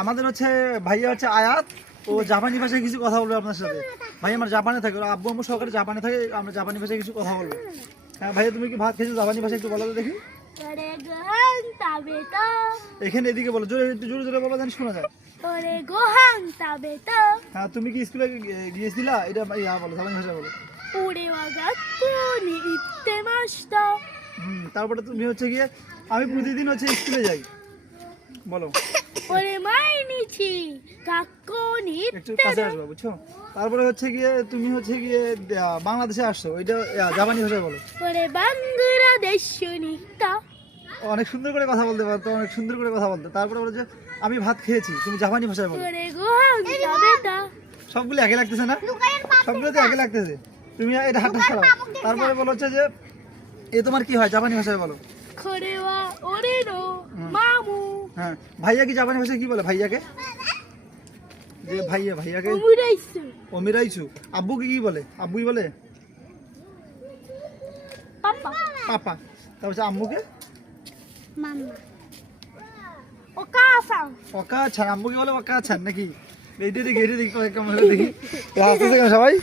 আমাদের হচ্ছে ভাইয়া হচ্ছে আয়াত, ও জাপানি ভাষায় কিছু কথা বলবে আপনার সাথে। ভাই আমার জাপানে থাকে, ওর আব্বু আম্মু সহকারে জাপানে থাকে, আমরা জাপানি ভাষায় কিছু কথা বলবো। হ্যাঁ ভাইয়া, তুমি কি ভাত খেয়েছো জাপানি ভাষায় একটু বলো তো দেখি। এখানে এদিকে বলো, জোরে একটু জোরে জোরে বলো, জানি শোনা যায়। হ্যাঁ, তুমি কি স্কুলে গিয়েছিলা, এটা বলো জাপানি ভাষায় বলো। তারপরে তুমি হচ্ছে গিয়ে, আমি প্রতিদিন হচ্ছে স্কুলে যাই, বলো। একটু কাছে আসবা, বুঝছো। তারপরে হচ্ছে গিয়ে তুমি হচ্ছে গিয়ে বাংলাদেশে আসছো, ওইটা জাপানি ভাষায় বলো। অনেক সুন্দর করে কথা বলতে পারতো, অনেক সুন্দর করে কথা বলতো। তারপরে বলো যে আমি ভাত খেয়েছি, তুমি জাপানি ভাষায় বলো। সবগুলো একই লাগতেছে না, সবগুলো তো একই লাগতেছে। তুমি এটা হাতটা সরাও। তারপরে বলো হচ্ছে যে এ তোমার কি হয়, জাপানি ভাষায় বলো। হ্যাঁ, ভাইয়া কি জাপানি ভাষায় কি বলে ভাইয়াকে, যে ভাইয়াকে ওমিরাইছু। আব্বুকে কি বলে, আব্বুই বলে পাপা। তারপর আম্মুকে ওকা ছান, আম্মুকে বলে ওকা ছান নাকি। এইটা দেখি কেমন দেখি, সবাই